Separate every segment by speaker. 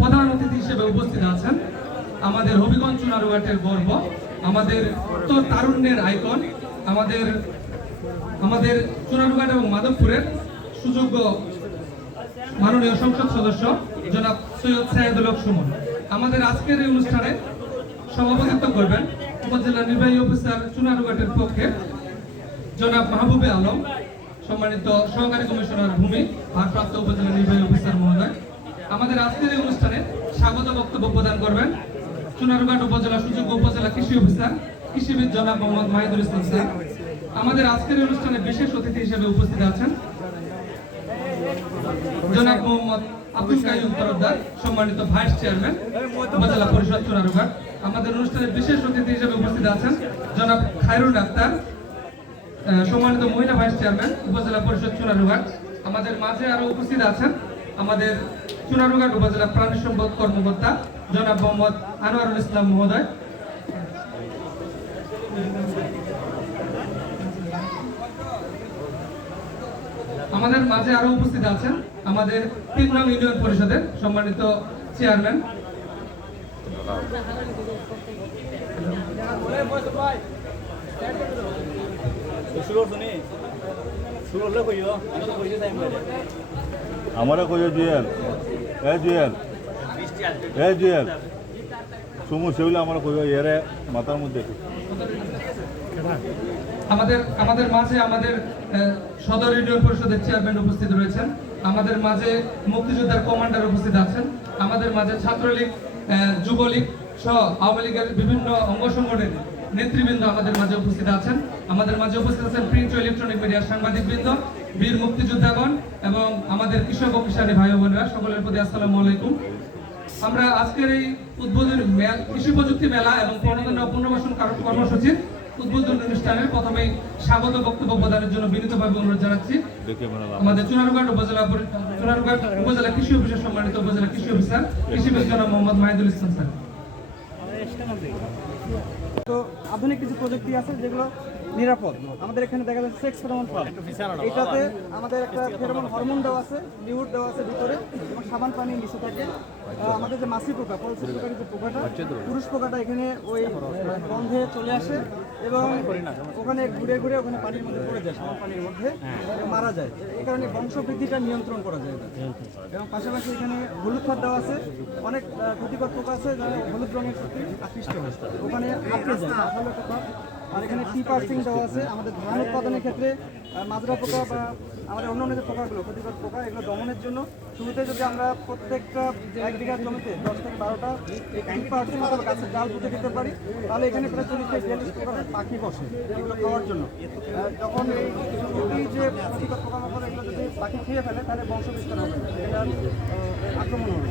Speaker 1: প্রধান অতিথি হিসেবে উপস্থিত আছেন। আমাদের হবিগঞ্জ চুনারুঘাটের গর্ব, আমাদের তো তারুণ্যের আইকন, আমাদের আমাদের চুনারুঘাট এবং মাধবপুরের সুযোগ্য মাননীয় সংসদ সদস্য, জনাব সৈয়দ সাহেদুল সুমন। আমাদের আজকের এই অনুষ্ঠানে সভাপতিত্ব করবেন উপজেলা নির্বাহী অফিসার চুনারুঘাটের পক্ষে জনাব মাহবুবে আলম, সম্মানিত সহকারী কমিশনার ভূমি, ভারপ্রাপ্ত উপজেলা নির্বাহী অফিসার মহোদয় আমাদের আজকের এই অনুষ্ঠানে স্বাগত বক্তব্য প্রদান করবেন চুনারুঘাট উপজেলা সুযোগ্য উপজেলা কৃষি অফিসার, কৃষিবিদ জনাব মোহাম্মদ মাহিদুল ইসলাম স্যার। আমাদের আজকের অনুষ্ঠানে বিশেষ অতিথি হিসেবে উপস্থিত আছেন জনাব মোহাম্মদ আব্দুল কাইয়ুম তরফদার, সম্মানিত ভাইস চেয়ারম্যান, উপজেলা পরিষদ চুনারুঘাট। আমাদের অনুষ্ঠানে বিশেষ অতিথি হিসেবে উপস্থিত আছেন জনাব খায়রুল ডাক্তার সম্মানিত মহিলা ভাইস চেয়ারম্যান, উপজেলা পরিষদ চুনারুঘাট। আমাদের মাঝে আরও উপস্থিত আছেন আমাদের চুনারুঘাট উপজেলা প্রাণী সম্পদ কর্মকর্তা জনাব মোহাম্মদ আনোয়ারুল ইসলাম মহোদয়। আমাদের মাঝে আরও উপস্থিত আছেন আমাদের নং ইউনিয়ন পরিষদের সম্মানিত চেয়ারম্যান।
Speaker 2: হলে কইও আমি
Speaker 3: এ সেগুলো আমার কইও এরে মাথার মধ্যে
Speaker 1: আমাদের আমাদের মাঝে আমাদের সদর ইউনিয়ন পরিষদের চেয়ারম্যান উপস্থিত রয়েছেন। আমাদের মাঝে মুক্তিযোদ্ধার কমান্ডার উপস্থিত আছেন। আমাদের মাঝে ছাত্রলীগ যুবলীগ সহ আওয়ামী লীগের বিভিন্ন অঙ্গ সংগঠনের নেতৃবৃন্দ আমাদের মাঝে উপস্থিত আছেন। আমাদের মাঝে উপস্থিত আছেন ও ইলেকট্রনিক মিডিয়ার সাংবাদিকবৃন্দ, বীর মুক্তিযোদ্ধাগণ এবং আমাদের কৃষক ও কিষানী ভাই বোনেরা, সকলের প্রতি আসসালামু আলাইকুম। আমরা আজকের এই উদ্বোধনী কৃষি প্রযুক্তি মেলা এবং প্রণোদন পুনর্বাসন কর্মসূচির উদ্বোধন অনুষ্ঠানের প্রথমেই স্বাগত বক্তব্য প্রদানের জন্য বিনীতভাবে অনুরোধ জানাচ্ছি। আমাদের চুনারুঘাট উপজেলা চুনারুঘাট উপজেলা কৃষি অফিসের সম্মানিত উপজেলা কৃষি অফিসার, কৃষি বিজ্ঞান মোহাম্মদ মাহিদুল ইসলাম স্যার।
Speaker 4: তো আধুনিক কিছু প্রযুক্তি আছে যেগুলো নিরাপদ। আমাদের এখানে দেখা যাচ্ছে সেক্স ফেরোমন পাম্প এটাতে আমাদের একটা ফেরোমন হরমোন দেওয়া আছে লিউড দেওয়া আছে ভিতরে এবং সাবান পানি মিশে থাকে। আমাদের যে মাছি পোকা পলসি পোকার যে পোকাটা পুরুষ পোকাটা এখানে ওই গন্ধে চলে আসে এবং ওখানে ঘুরে ঘুরে ওখানে পানির মধ্যে পড়ে যায় সাবান পানির মধ্যে মারা যায়। এই কারণে বংশবৃদ্ধিটা নিয়ন্ত্রণ করা যায়। এবং পাশাপাশি এখানে হলুদ খাদ দেওয়া আছে। অনেক ক্ষতিকর পোকা আছে যারা হলুদ রঙের প্রতি আকৃষ্ট হয়। ওখানে আটকে যায়। এটা হলো একটা পাপ। আর এখানে টি পার্সিং দেওয়া আছে। আমাদের ধান উৎপাদনের ক্ষেত্রে মাজরা পোকা বা আমাদের অন্য অন্য যে পোকাগুলো, ক্ষতিকর পোকা, এগুলো দমনের জন্য শুরুতে যদি আমরা প্রত্যেকটা এক বিঘা জমিতে দশ থেকে বারোটা টি পার্সিং অথবা গাছের ডাল পুঁতে দিতে পারি, তাহলে এখানে প্রায় চল্লিশ থেকে বিয়াল্লিশ প্রকারের পাখি বসে এগুলো খাওয়ার জন্য। যখন এই যে ক্ষতিকর পোকামাকড় এগুলো যদি পাখি খেয়ে ফেলে, তাহলে বংশ বিস্তার হবে এটা আক্রমণ হবে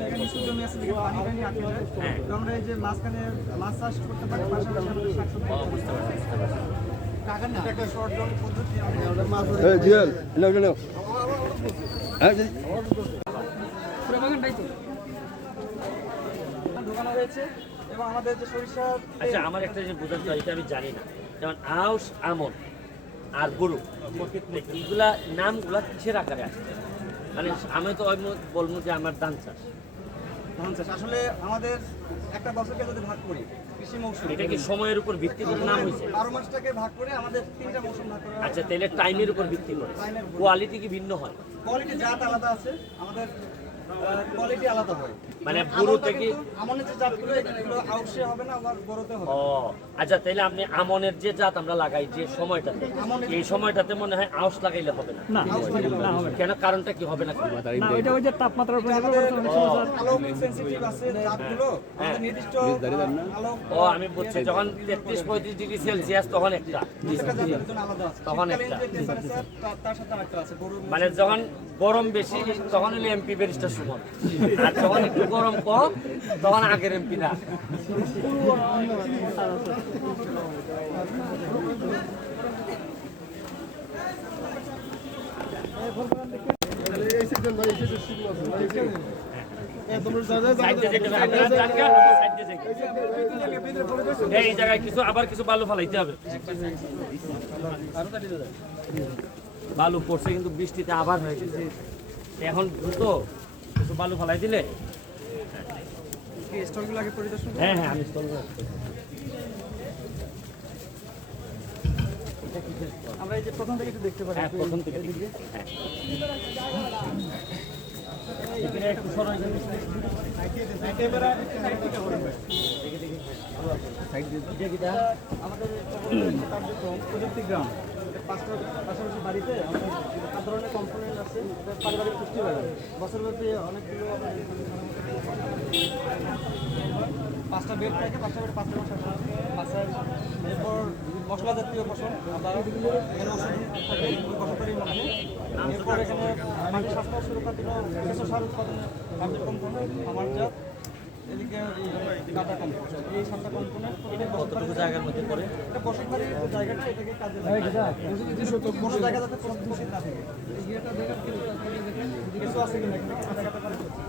Speaker 2: আমরা
Speaker 4: এই যে মাঝখানে মাছ চাষ করতে পারি পাশাপাশি আমাদের শাকসবজি একটা ঢোকানো হয়েছে এবং আমাদের যে সরিষা
Speaker 2: আচ্ছা আমার একটা যে বোঝার চাই এটা আমি জানি না। যেমন আউশ আমন আর গরু এগুলা নামগুলা কিসের আকারে আসছে? মানে আমি তো বলব যে আমার ধান চাষ।
Speaker 4: ধান চাষ আসলে আমাদের একটা বছরকে যদি ভাগ করি কৃষি মৌসুম
Speaker 2: এটা কি সময়ের উপর ভিত্তি করে নাম হয়েছে?
Speaker 4: বারো মাসটাকে ভাগ করে আমাদের তিনটা মৌসুম ভাগ করে
Speaker 2: আচ্ছা তাহলে টাইমের উপর ভিত্তি করে। কোয়ালিটি কি ভিন্ন হয়?
Speaker 4: কোয়ালিটি জাত আলাদা আছে আমাদের কোয়ালিটি আলাদা হয়।
Speaker 2: মানে
Speaker 4: আমনের যে জাতগুলো এগুলো আউশে হবে না আবার বড়তে হবে।
Speaker 2: ও আচ্ছা তাহলে আপনি আমনের যে জাত আমরা লাগাই যে সময়টাতে এই সময়টাতে মনে হয় আউশ লাগাইলে হবে না? কেন? কারণটা কি হবে না? কেন?
Speaker 4: আমাদের আলো সেনসিটিভ আছে জাতগুলো।
Speaker 2: হ্যাঁ।
Speaker 4: নির্দিষ্ট আলো
Speaker 2: ও আমি বুঝছি যখন তেত্রিশ পঁয়ত্রিশ ডিগ্রি সেলসিয়াস তখন একটা। তখন একটা।
Speaker 4: তার- তার সাথে আরেকটা আছে
Speaker 2: মানে যখন গরম বেশি তখন হলে এমপি ব্যারিস্টার যখন একটু গরম কম, তখন আগের এমপিরা এই জায়গায় কিছু, আবার কিছু বালু ফালাইতে হবে। বালু পড়ছে কিন্তু বৃষ্টিতে আবার হয়ে গেছে। এখন দ্রুত কিছু বালু ফালাই দিলে?
Speaker 4: কি স্টলগুলো আগে পরিদর্শন
Speaker 2: হ্যাঁ হ্যাঁ আমি স্থল
Speaker 4: আমরা এই যে প্রথম থেকে একটু দেখতে পারি
Speaker 2: হ্যাঁ প্রথম থেকে হ্যাঁ। এখানে একটু সরাই দেন। দেয়া?
Speaker 4: আমাদের কার্যক্রম প্রযুক্তি গ্রাম। পাঁচটা পাশাপাশি বাড়িতে চার ধরনের কম্পোনেন্ট আছে পারিবারিক পুষ্টি বাগান বছরব্যাপী অনেকগুলো পাঁচটা বেড থাকে, পাঁচটা বেড পাঁচটা বাসায় এরপর মশলা জাতীয় ফসল আবার এখানে ওষুধ থাকে এরপর এখানে মাটির স্বাস্থ্য জন্য কেঁচো সার উৎপাদনের কার্যক্রম করে আমার জাত। এদিকে এই কাটা কম্পোস্ট এই সাতটা কম্পোনেন্ট প্রত্যেক
Speaker 2: কতটুকু জায়গার মধ্যে পড়ে?
Speaker 4: এটা বসতবাড়ির যে জায়গাটা এটাকে কাজে বসে জায়গা যাতে প্রস্তুত না থাকে। কিছু আছে কিনা কাটা কাটা করে ফেলছে।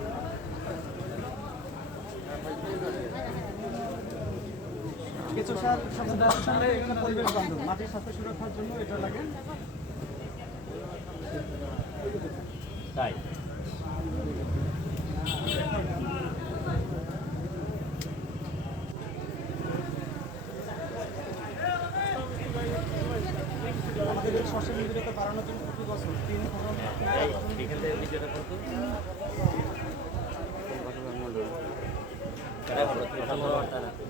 Speaker 4: সার সাথে এখানে পরিবেশ বান্ধব। মাটির স্বাস্থ্য সুরক্ষার জন্য এটা লাগে।
Speaker 2: তাই
Speaker 4: আমাদের এই শস্য নিবিড়তা বাড়ানোর জন্য প্রতি বছর তিন ফসল
Speaker 2: এই এখান থেকে ভিডিওটা করতো কেডা করব? কথা বলো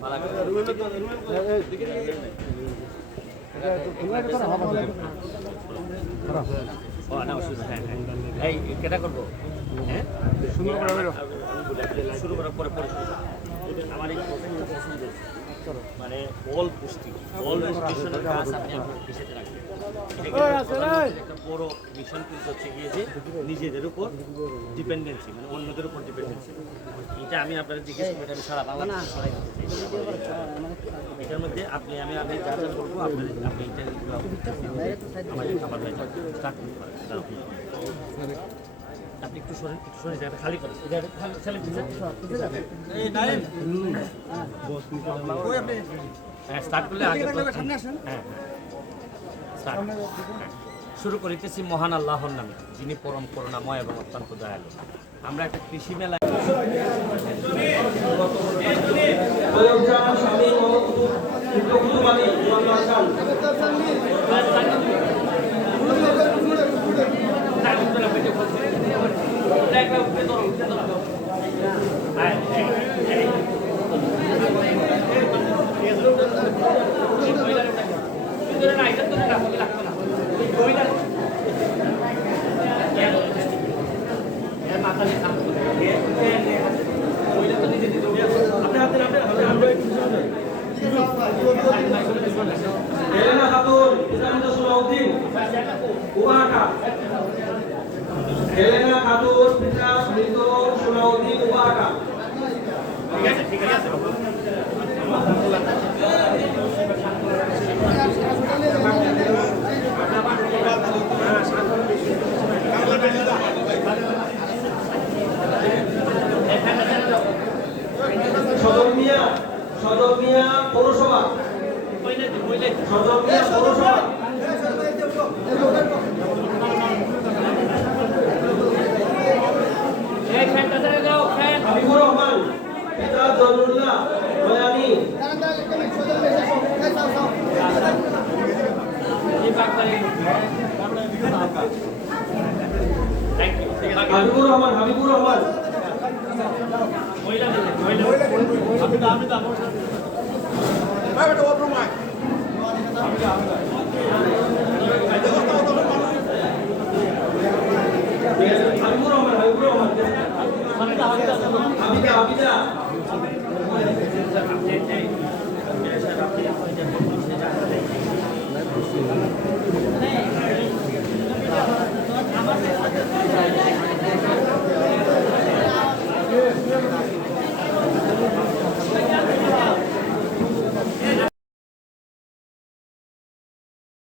Speaker 2: করব। হ্যাঁ, হ্যাঁ। এই, কেডা করব? হ্যাঁ? শুরু করার পরে পরে আমার এই। মানে বল পুষ্টি বল কাজ আপনি আপনার রাখবেন। একটা বড় মিশন কিন্তু হচ্ছে গিয়ে যে নিজেদের উপর ডিপেন্ডেন্সি মানে অন্যদের উপর ডিপেন্ডেন্সি এটা আমি আপনারা জিজ্ঞেস করি আমি সারা ছড়াই এটার মধ্যে আপনি আমি আমি যা যা বলব আপনি আপনি এটা আমাদের খাবার স্টার্ট করতে পারেন দাঁড়াও। আপনি একটু একটু সরে জায়গাটা খালি করেন জায়গাটা খালি ছেলে
Speaker 4: এই নাইম ওই আপনি
Speaker 2: হ্যাঁ স্টার্ট করলে আগে
Speaker 4: সামনে আসেন।
Speaker 2: হ্যাঁ স্টার্ট শুরু করিতেছি মহান আল্লাহর নামে যিনি পরম করুণাময় এবং অত্যন্ত দয়ালু। আমরা একটা কৃষি মেলায়
Speaker 5: হেলেনা খাতুন ইসলামিত সুলাউদ্দিন উবাহাটা হেলেনা খাতুন পিতা মৃত সোনাউদ্দিন উবাহাটা
Speaker 2: ঠিক আছে ঠিক আছে
Speaker 5: সদর মিয়া সদর মিয়া পৌরসভা সদর মিয়া পৌরসভা হাবিবুর রহমান পিতা জনুল্লাহ বয়ানি হাবিবুর রহমান হাবিবুর রহমান। হাবিবুর রহমান হাবিবুর রহমান। হাবিদা হাবিদা